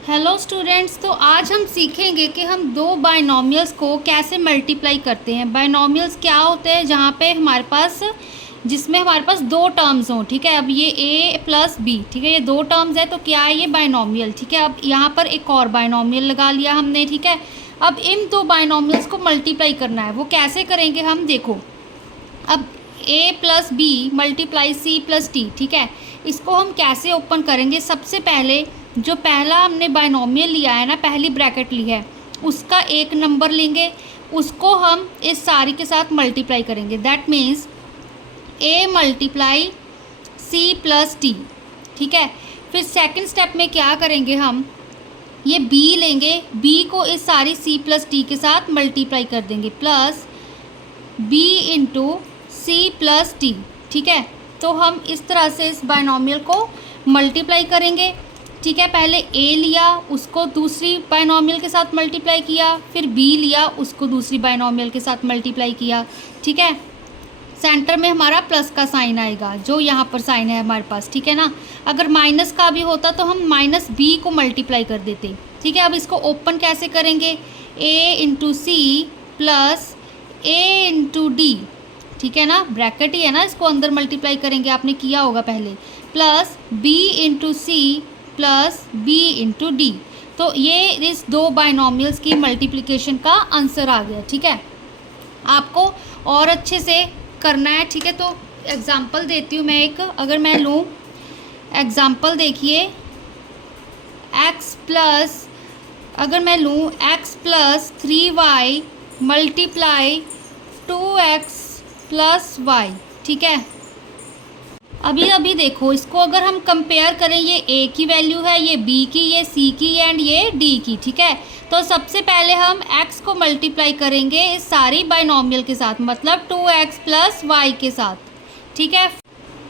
Hello students, तो आज हम सीखेंगे कि हम दो बाइनोमियल्स को कैसे मल्टीप्लाई करते हैं। बाइनोमियल्स क्या होते हैं जहाँ पे हमारे पास जिसमें हमारे पास दो टर्म्स हों। ठीक है, अब ये a प्लस बी, ठीक है, ये दो टर्म्स है तो क्या है, ये बाइनोमियल। ठीक है, अब यहाँ पर एक और बाइनोमियल लगा लिया हमने। ठीक है, अब इन दो बाइनोमियल्स को मल्टीप्लाई करना है। वो कैसे करेंगे हम, देखो। अब a plus B multiply C plus D, ठीक है, इसको हम कैसे ओपन करेंगे। सबसे पहले जो पहला हमने बाइनोमियल लिया है ना, पहली ब्रैकेट ली है, उसका एक नंबर लेंगे, उसको हम इस सारी के साथ मल्टीप्लाई करेंगे। That means a multiply C plus D. ठीक है, फिर सेकंड स्टेप में क्या करेंगे, हम ये b लेंगे, b को इस सारी c प्लस टी के साथ मल्टीप्लाई कर देंगे, plus b into C plus D. ठीक है, तो हम इस तरह से इस बाइनोमियल को मल्टीप्लाई करेंगे। ठीक है, पहले a लिया, उसको दूसरी बाइनोमियल के साथ मल्टीप्लाई किया, फिर b लिया, उसको दूसरी बाइनोमियल के साथ मल्टीप्लाई किया। ठीक है, सेंटर में हमारा प्लस का साइन आएगा, जो यहाँ पर साइन है हमारे पास। ठीक है ना, अगर माइनस का भी होता तो हम माइनस b को मल्टीप्लाई कर देते। ठीक है, अब इसको ओपन कैसे करेंगे, a into C plus a into D. ठीक है ना, ब्रैकेट ही है ना, इसको अंदर मल्टीप्लाई करेंगे, आपने किया होगा पहले, plus b into C plus b into D. तो ये इस दो बाइनोमियल्स की मल्टीप्लिकेशन का आंसर आ गया। ठीक है, आपको और अच्छे से करना है। ठीक है, तो एग्ज़ाम्पल देती हूँ मैं एक। अगर मैं लूँ एग्ज़ाम्पल, देखिए, x प्लस, अगर मैं लूँ x plus 3y multiply 2x plus y। ठीक है, अभी देखो, इसको अगर हम कंपेयर करें, ये a की वैल्यू है, ये b की, ये c की एंड ये d की। ठीक है, तो सबसे पहले हम x को मल्टीप्लाई करेंगे इस सारी बाइनोमियल के साथ, मतलब 2x प्लस y के साथ। ठीक है,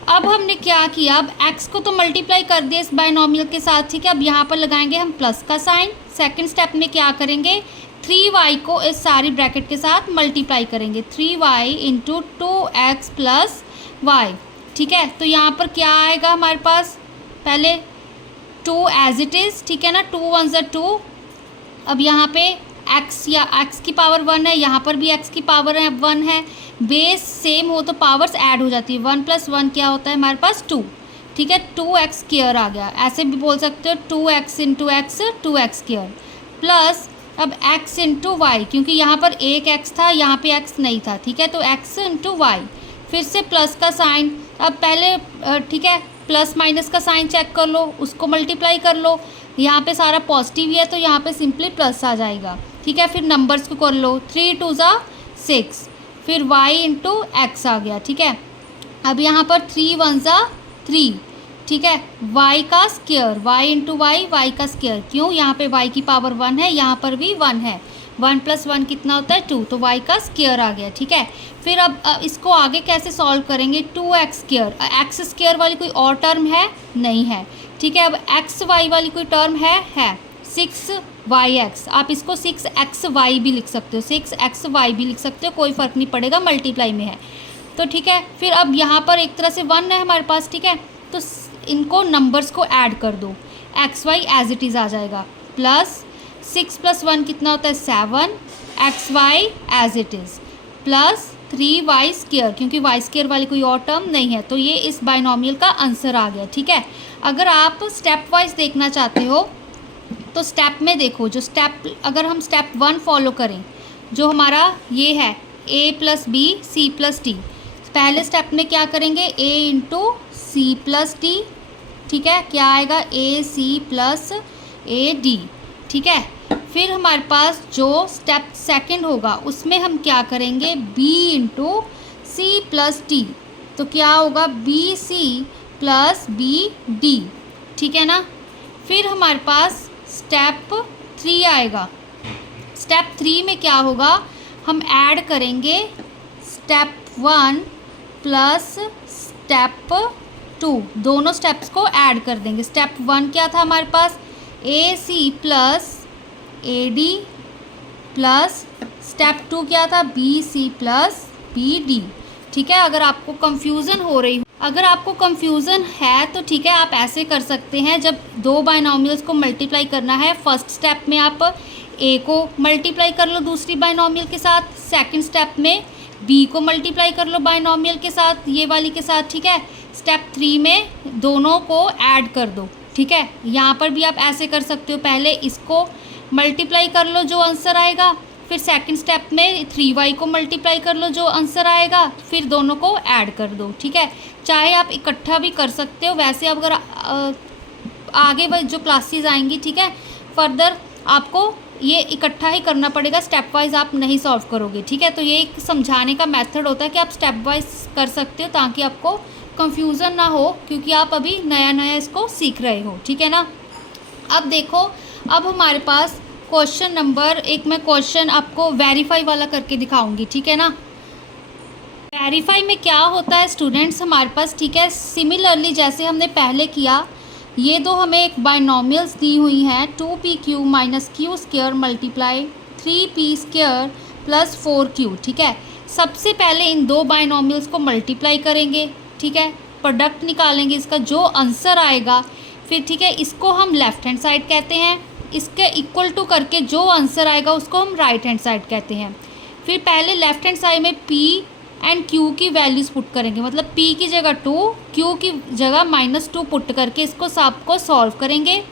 अब हमने क्या किया, अब x को तो मल्टीप्लाई कर दिया इस बाइनोमियल के साथ। ठीक है, अब यहाँ पर लगाएंगे हम प्लस का साइन। सेकेंड स्टेप में क्या करेंगे, 3y को इस सारी ब्रैकेट के साथ मल्टीप्लाई करेंगे, 3y into 2x plus y। ठीक है, तो यहाँ पर क्या आएगा हमारे पास, पहले 2 एज इट इज़। ठीक है ना, 2 1 ज़ा 2। अब यहाँ पे x या x की पावर 1 है, यहाँ पर भी x की पावर 1 है। बेस सेम हो तो पावर्स ऐड हो जाती है, 1 प्लस 1 क्या होता है हमारे पास 2। ठीक है, 2x स्क्वायर आ गया, ऐसे भी बोल सकते हो 2x into x 2x square, plus अब x इंटू वाई, क्योंकि यहाँ पर एक x था, यहाँ पे x नहीं था। ठीक है, तो x इंटू वाई, फिर से प्लस का साइन। अब पहले ठीक है, प्लस माइनस का साइन चेक कर लो, उसको मल्टीप्लाई कर लो। यहाँ पे सारा पॉजिटिव ही है तो यहाँ पे सिंपली प्लस आ जाएगा। ठीक है, फिर नंबर्स को कर लो, 3 2 ज़ा 6, फिर y इंटू एक्स आ गया। ठीक है, अब यहाँ पर 3 1 ज़ा 3। ठीक है, y का square, y into Y, Y का स्क्वायर, क्यों, यहाँ पे y की पावर 1 है, यहाँ पर भी 1 है, 1 प्लस 1 कितना होता है 2, तो y का स्क्वायर आ गया। ठीक है, फिर अब इसको आगे कैसे सॉल्व करेंगे, 2x स्क्वायर, एक्स स्क्वायर वाली कोई और टर्म है, नहीं है। ठीक है, अब एक्स वाई वाली कोई टर्म है 6yx, आप इसको 6xy भी लिख सकते हो, 6xy भी लिख सकते हो, कोई फ़र्क नहीं पड़ेगा, मल्टीप्लाई में है तो। ठीक है, फिर अब यहाँ पर एक तरह से 1 है हमारे पास। ठीक है, तो इनको नंबर्स को ऐड कर दो, xy एज इट इज़ आ जाएगा, प्लस 6 प्लस 1 कितना होता है 7, xy as it is, plus 3y square, क्योंकि y स्क्वायर वाली कोई और टर्म नहीं है, तो ये इस बाइनोमियल का आंसर आ गया। ठीक है, अगर आप स्टेप वाइज देखना चाहते हो तो स्टेप में देखो, जो स्टेप, अगर हम स्टेप 1 फॉलो करें, जो हमारा ये है a plus B C plus D, पहले स्टेप में क्या करेंगे, a into C plus D. ठीक है, क्या आएगा, a c plus a d। ठीक है, फिर हमारे पास जो स्टेप सेकंड होगा उसमें हम क्या करेंगे, b into C plus D, तो क्या होगा, B C plus B D. ठीक है ना, फिर हमारे पास स्टेप 3 आएगा। स्टेप 3 में क्या होगा, हम ऐड करेंगे स्टेप 1 प्लस स्टेप 2, दोनों स्टेप्स को ऐड कर देंगे। स्टेप 1 क्या था हमारे पास, A C plus A D, plus step 2 क्या था, B C plus B D. ठीक है, अगर आपको कंफ्यूजन हो रही अगर आपको कंफ्यूजन है तो ठीक है, आप ऐसे कर सकते हैं। जब दो बायनॉमियल्स को मल्टीप्लाई करना है, फर्स्ट स्टेप में आप ए को मल्टीप्लाई कर लो दूसरी बायनॉमियल के साथ, सेकंड स्टेप में बी को मल्टीप्लाई कर लो बायनॉमियल के साथ, ये वाली के साथ, ठीक है। स्टेप 3 में दोनों को ऐड कर दो, ठीक है। यहाँ पर भी आप ऐसे कर सकते हो, पहले इसको मल्टीप्लाई कर लो जो आंसर आएगा, फिर सेकंड स्टेप में 3y को मल्टीप्लाई कर लो जो आंसर आएगा, फिर दोनों को ऐड कर दो, ठीक है। चाहे आप इकट्ठा भी कर सकते हो, वैसे अगर आगे जो क्लासेस आएंगी, ठीक है, फर्दर आपको ये इकट्ठा ही करना पड़ेगा, स्टेप वाइज आप नहीं सॉल्व करोगे, ठीक है। तो ये एक समझाने का मेथड होता है कि आप स्टेप वाइज कर सकते हो ताकि आपको कंफ्यूजन ना हो, क्योंकि आप अभी नया नया इसको सीख रहे हो, ठीक है ना। अब देखो, अब हमारे पास क्वेश्चन नंबर एक, मैं क्वेश्चन आपको वेरीफाई वाला करके दिखाऊंगी, ठीक है ना। वेरीफाई में क्या होता है स्टूडेंट्स हमारे पास, ठीक है, सिमिलरली जैसे हमने पहले किया, ये दो हमें एक बायनॉमियल्स दी हुई हैं, 2pq minus Q square multiply 3p square plus 4q, ठीक है। सबसे पहले इन दो बायनॉमियल्स को मल्टीप्लाई करेंगे, ठीक है, प्रोडक्ट निकालेंगे, इसका जो आंसर आएगा, फिर ठीक है, इसको हम लेफ़्ट हैंड साइड कहते हैं, इसके इक्वल टू करके जो आंसर आएगा उसको हम राइट हैंड साइड कहते हैं। फिर पहले लेफ़्ट हैंड साइड में p एंड q की वैल्यूज़ पुट करेंगे, मतलब p की जगह 2, q की जगह -2 पुट करके इसको सब को सॉल्व करेंगे।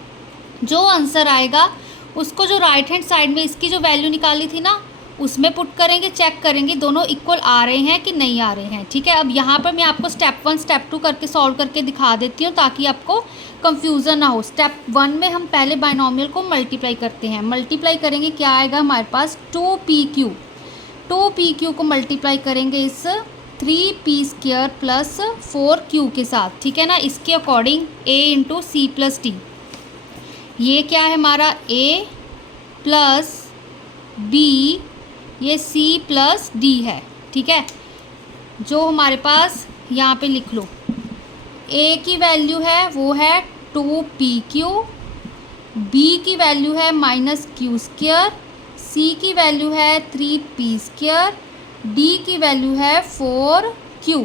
जो आंसर आएगा उसको जो राइट हैंड साइड में इसकी जो वैल्यू निकाली थी ना, उसमें पुट करेंगे, चेक करेंगे दोनों इक्वल आ रहे हैं कि नहीं आ रहे हैं, ठीक है। अब यहाँ पर मैं आपको स्टेप 1 स्टेप 2 करके सॉल्व करके दिखा देती हूँ ताकि आपको कंफ्यूजन ना हो। स्टेप 1 में हम पहले बायनॉमियल को मल्टीप्लाई करते हैं, मल्टीप्लाई करेंगे, क्या आएगा हमारे पास 2pq को मल्टीप्लाई करेंगे इस 3p स्क्वायर प्लस 4q के साथ, ठीक है ना। इसके according a into C plus D, ये क्या है हमारा a प्लस b, ये c प्लस d है, ठीक है। जो हमारे पास यहाँ पे लिख लो, a की वैल्यू है वो है 2pq, b की वैल्यू है -q स्क्वायर, c की वैल्यू है 3p स्क्वायर, d की वैल्यू है 4q,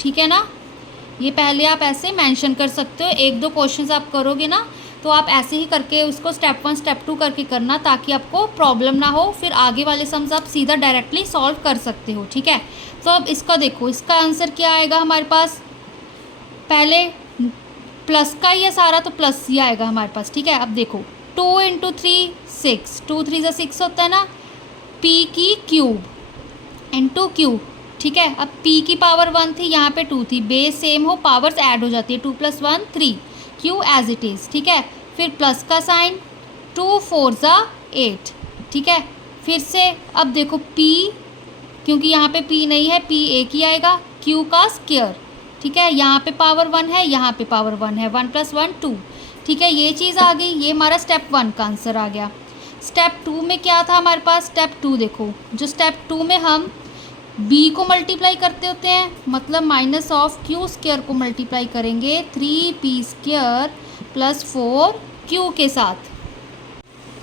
ठीक है ना। ये पहले आप ऐसे मेंशन कर सकते हो, एक दो क्वेश्चंस आप करोगे ना तो आप ऐसे ही करके उसको स्टेप 1 स्टेप 2 करके करना ताकि आपको प्रॉब्लम ना हो, फिर आगे वाले सम्स आप सीधा डायरेक्टली सॉल्व कर सकते हो, ठीक है। तो अब इसका देखो, इसका आंसर क्या आएगा हमारे पास, पहले प्लस का ही है सारा तो प्लस ही आएगा हमारे पास, ठीक है। अब देखो 2 इंटू 3 6, 2 3 6 होता है ना, p की क्यूब इंटू क्यू, ठीक है। अब p की पावर 1 थी, यहाँ पे 2 थी, बेस सेम हो पावर्स ऐड हो जाती है, 2 + 1 3, q एज इट इज़, ठीक है। फिर प्लस का साइन, 2 4 = 8, ठीक है। फिर से अब देखो p, क्योंकि यहाँ पे p नहीं है, p एक ही आएगा, q का स्क्वायर, ठीक है। यहाँ पे पावर 1 है, यहाँ पे पावर 1 है, 1 + 1 2, ठीक है। ये चीज़ आ गई, ये हमारा स्टेप 1 का आंसर आ गया। स्टेप 2 में क्या था हमारे पास, स्टेप 2 देखो, जो स्टेप 2 में हम b को मल्टीप्लाई करते होते हैं, मतलब -q स्क्वायर को मल्टीप्लाई करेंगे 3p स्क्वायर प्लस 4q के साथ।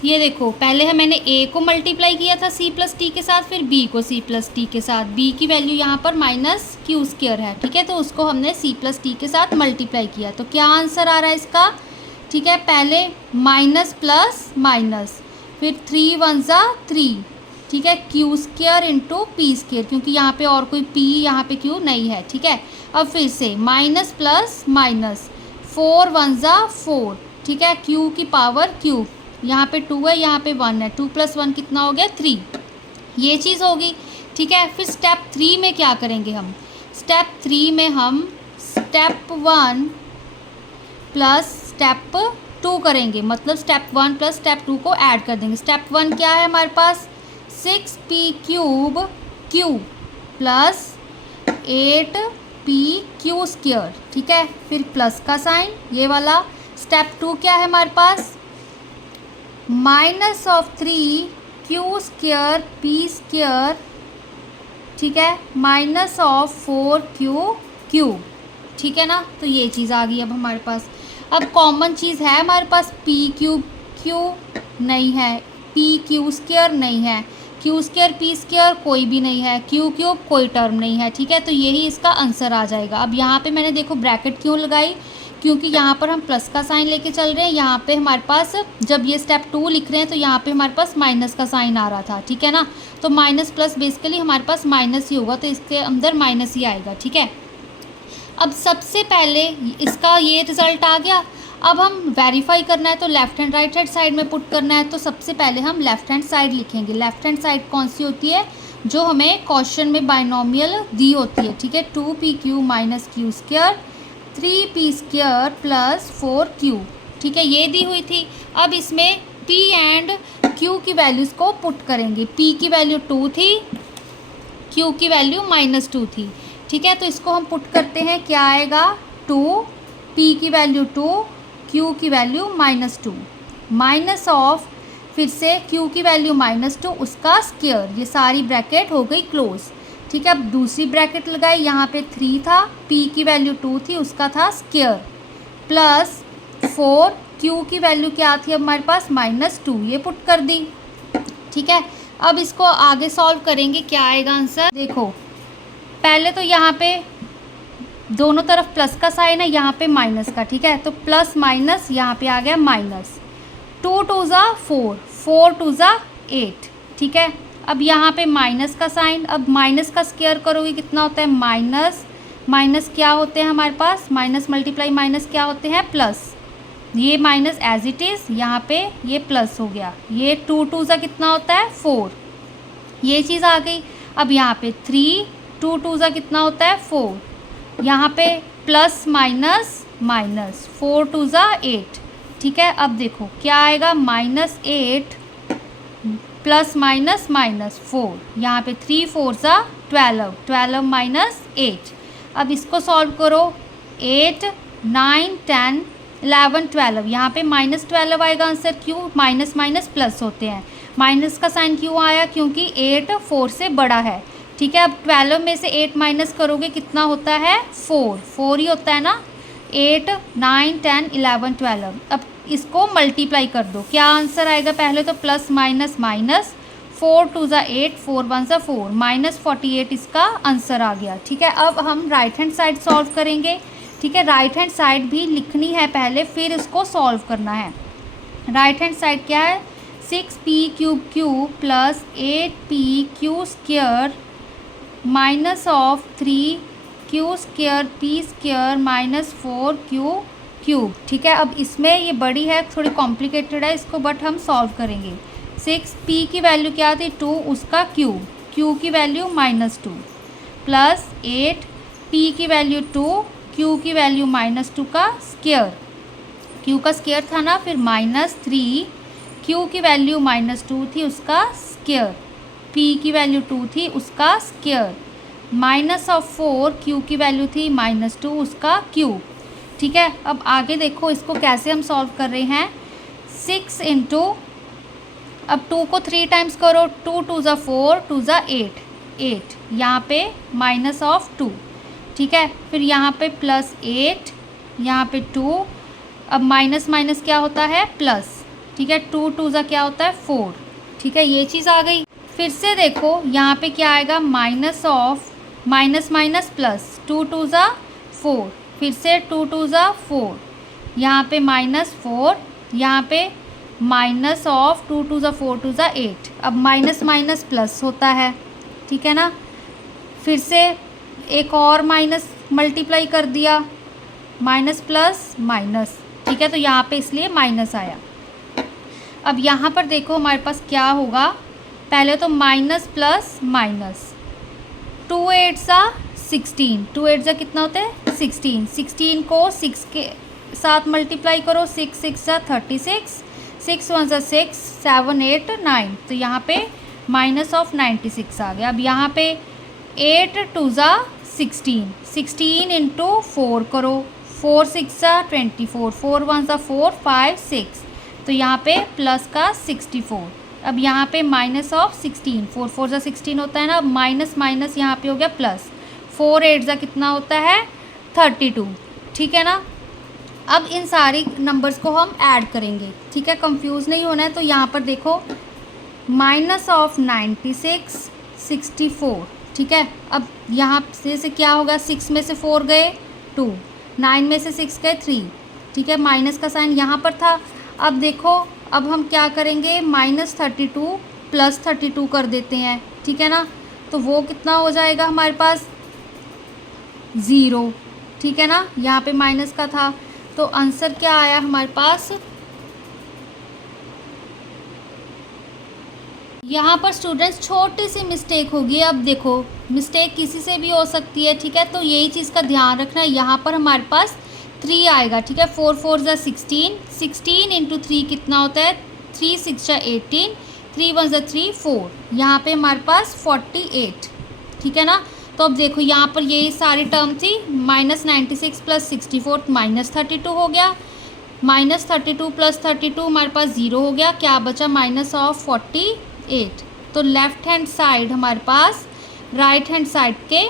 ये देखो, पहले मैंने a को मल्टीप्लाई किया था c प्लस t के साथ, फिर b को c प्लस t के साथ, b की वैल्यू यहाँ पर -q स्क्वायर है, ठीक है। तो उसको हमने c प्लस t के साथ मल्टीप्लाई किया, तो क्या आंसर आ रहा है इसका, ठीक है। पहले माइनस प्लस माइनस, फिर 3 1 = 3, ठीक है, q square into p square, क्योंकि यहाँ पे और कोई p यहाँ पे q नहीं है, ठीक है। अब फिर से माइनस प्लस माइनस, 4 1 = 4, ठीक है, q की पावर q, यहाँ पे 2 है, यहाँ पे 1 है, 2 + 1 कितना हो गया 3, ये चीज़ होगी, ठीक है। फिर स्टेप 3 में क्या करेंगे हम, स्टेप 3 में हम स्टेप 1 प्लस स्टेप 2 करेंगे, मतलब स्टेप 1 प्लस स्टेप 2 को ऐड कर देंगे। स्टेप 1 क्या है हमारे पास, 6p³ q plus 8pq square, ठीक है। फिर प्लस का साइन, ये वाला। स्टेप 2 क्या है हमारे पास, -3q स्क्वायर p स्क्वायर, ठीक है, -4q क्यूब, ठीक है ना। तो ये चीज़ आ गई अब हमारे पास। अब कॉमन चीज़ है हमारे पास, p³ q नहीं है, pq स्क्वायर नहीं है, क्यू स्क्वायर पी स्क्वायर कोई भी नहीं है, क्यू क्यूब कोई टर्म नहीं है, ठीक है। तो यही इसका आंसर आ जाएगा। अब यहाँ पे मैंने देखो ब्रैकेट क्यों लगाई, क्योंकि यहाँ पर हम प्लस का साइन लेके चल रहे हैं। यहाँ पे हमारे पास जब ये स्टेप 2 लिख रहे हैं तो यहाँ पे हमारे पास माइनस का साइन आ रहा था, ठीक है ना। तो माइनस प्लस बेसिकली हमारे पास माइनस ही होगा, तो इसके अंदर माइनस ही आएगा, ठीक है। अब सबसे पहले इसका ये रिज़ल्ट आ गया। अब हम वेरीफाई करना है तो left hand right hand side में पुट करना है। तो सबसे पहले हम लेफ़्ट हैंड साइड लिखेंगे। लेफ़्ट हैंड साइड कौन सी होती है, जो हमें क्वेश्चन में बाइनोमियल दी होती है, ठीक है। 2pq minus Q square 3p square plus 4q, ठीक है, ये दी हुई थी। अब इसमें p एंड q की वैल्यूज़ को पुट करेंगे। p की वैल्यू 2 थी, q की वैल्यू -2 थी, ठीक है। तो इसको हम पुट करते हैं, क्या आएगा 2, p की वैल्यू 2, q की वैल्यू -2 माइनस ऑफ, फिर से q की वैल्यू -2 उसका स्क्वायर। ये सारी ब्रैकेट हो गई क्लोज, ठीक है। अब दूसरी ब्रैकेट लगाई, यहाँ पे 3 था, p की वैल्यू 2 थी, उसका था स्क्वायर, प्लस 4, q की वैल्यू क्या थी अब हमारे पास -2, ये पुट कर दी, ठीक है। अब इसको आगे सॉल्व करेंगे, क्या आएगा आंसर देखो। पहले तो यहाँ पे दोनों तरफ प्लस का साइन है, यहाँ पे माइनस का, ठीक है। तो प्लस माइनस यहाँ पे आ गया माइनस, 2 2 ज़ा 4, 4 2 ज़ा 8, ठीक है। अब यहाँ पे माइनस का साइन, अब माइनस का स्क्वायर करोगे कितना होता है माइनस, माइनस क्या होते हैं हमारे पास, माइनस मल्टीप्लाई माइनस क्या होते हैं प्लस, ये माइनस एज इट इज़, यहाँ पे ये प्लस हो गया। ये 2 2 ज़ा कितना होता है 4, ये चीज़ आ गई। अब यहाँ पे 3, 2 2 ज़ा कितना होता है 4, यहाँ पे प्लस माइनस माइनस, 4 2 ज़ा 8, ठीक है। अब देखो क्या आएगा -8 प्लस माइनस माइनस 4, यहाँ पे 3 4 ज़ा 12, 12 माइनस 8। अब इसको सॉल्व करो, 8 9 10 11 12, यहाँ पे -12 आएगा आंसर। क्यों, माइनस माइनस प्लस होते हैं। माइनस का साइन क्यों आया, क्योंकि 8 4 से बड़ा है, ठीक है। अब 12 में से 8 माइनस करोगे कितना होता है 4, 4 ही होता है ना। 8 9 10 11 12, अब इसको मल्टीप्लाई कर दो, क्या आंसर आएगा। पहले तो प्लस माइनस माइनस, 4 2 ज़ा 8, 4 1 ज़ा 4, -48 इसका आंसर आ गया, ठीक है। अब हम राइट हैंड साइड सॉल्व करेंगे, ठीक है। राइट हैंड साइड भी लिखनी है पहले, फिर इसको सॉल्व करना है। राइट हैंड साइड क्या है, 6p³ plus 8pq square minus of 3q square p square minus 4q cube, ठीक है। अब इसमें ये बड़ी है, थोड़ी कॉम्प्लिकेटेड है इसको, बट हम सॉल्व करेंगे। 6p की वैल्यू क्या थी 2, उसका क्यूब, q की वैल्यू -2 प्लस 8p की वैल्यू 2, q की वैल्यू -2 का स्क्वायर, q का स्क्वायर था ना, फिर -3, q की वैल्यू -2 थी उसका स्क्वायर, p की वैल्यू 2 थी उसका स्क्वायर, माइनस ऑफ 4, q की वैल्यू थी -2 उसका क्यूब, ठीक है। अब आगे देखो इसको कैसे हम सॉल्व कर रहे हैं। 6 इंटू, अब 2 को 3 टाइम्स करो, 2 2 ज़ा 4, 2 ज़ा 8, 8, यहाँ पे माइनस ऑफ 2, ठीक है। फिर यहाँ पे प्लस 8, यहाँ पे 2, अब माइनस माइनस क्या होता है प्लस, ठीक है। 2 2 ज़ा क्या होता है 4, ठीक है, ये चीज़ आ गई। फिर से देखो यहाँ पे क्या आएगा, minus of minus minus plus, 2 2 ज़ा 4, फिर से 2 2 ज़ा 4, यहाँ पे -4, यहाँ पे माइनस ऑफ 2 2 ज़ा 4, 2 ज़ा 8, अब माइनस माइनस प्लस होता है, ठीक है ना। फिर से एक और माइनस मल्टीप्लाई कर दिया, माइनस प्लस माइनस, ठीक है, तो यहाँ पे इसलिए माइनस आया। अब यहाँ पर देखो हमारे पास क्या होगा, पहले तो माइनस प्लस माइनस, 2 8 ज़ा 16, 2 8 ज़ा कितना होता है 16, 16 को 6 के साथ मल्टीप्लाई करो, 6 6 ज़ा 36, 6 1 ज़ा 6, 7 8 9, तो यहाँ पे माइनस ऑफ 96 आ गया। अब यहाँ पे 8 2 ज़ा 16, 16 इंटू 4 करो, 4 6 ज़ा 24, 4 1 ज़ा 4, 5 6, तो यहाँ पे प्लस का 64। अब यहाँ पे माइनस ऑफ 16, 4 4 ज़ा 16 होता है ना, अब माइनस माइनस यहाँ पे हो गया प्लस, 4 8 ज़ा कितना होता है 32, ठीक है ना। अब इन सारी नंबर्स को हम ऐड करेंगे, ठीक है, कंफ्यूज नहीं होना है। तो यहाँ पर देखो माइनस ऑफ 96 64, ठीक है। अब यहाँ से क्या होगा, 6 में से 4 गए 2, 9 में से 6 गए 3, ठीक है। माइनस का साइन यहाँ पर था। अब देखो, अब हम क्या करेंगे, -32 + 32 कर देते हैं, ठीक है ना। तो वो कितना हो जाएगा हमारे पास 0, ठीक है ना। यहाँ पे माइनस का था, तो आंसर क्या आया हमारे पास। यहाँ पर स्टूडेंट्स छोटी सी मिस्टेक होगी। अब देखो, मिस्टेक किसी से भी हो सकती है, ठीक है। तो यही चीज़ का ध्यान रखना। यहाँ पर हमारे पास 3 आएगा, ठीक है। 4 4 ज़ा 16, 16 × 3 कितना होता है, 3 6 ज़ा 18, 3 1 ज़ा 3 4, यहाँ पे हमारे पास 48, ठीक है ना। तो अब देखो, यहाँ पर यही सारी टर्म थी, -96 + 64 -32 हो गया, -32 + 32 हमारे पास 0 हो गया, क्या बचा -48। तो लेफ़्ट हैंड साइड हमारे पास राइट हैंड साइड के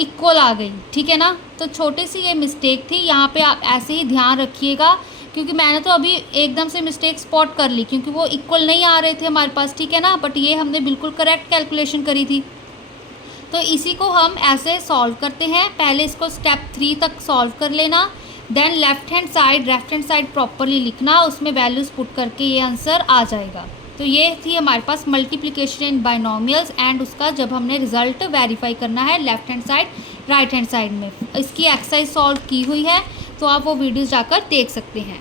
इक्वल आ गई, ठीक है ना। तो छोटी सी ये मिस्टेक थी, यहाँ पे आप ऐसे ही ध्यान रखिएगा, क्योंकि मैंने तो अभी एकदम से मिस्टेक स्पॉट कर ली, क्योंकि वो इक्वल नहीं आ रहे थे हमारे पास, ठीक है ना। बट ये हमने बिल्कुल करेक्ट कैलकुलेशन करी थी। तो इसी को हम ऐसे सॉल्व करते हैं। पहले इसको स्टेप 3 तक सॉल्व कर लेना, then left hand side properly लिखना, उसमें वैल्यूज़ पुट करके ये आंसर आ जाएगा। तो ये थी हमारे पास मल्टीप्लिकेशन इन बाइनोमियल्स, एंड उसका जब हमने रिज़ल्ट वेरीफाई करना है left hand side right hand side में। इसकी एक्सरसाइज सॉल्व की हुई है, तो आप वो वीडियोज़ जाकर देख सकते हैं।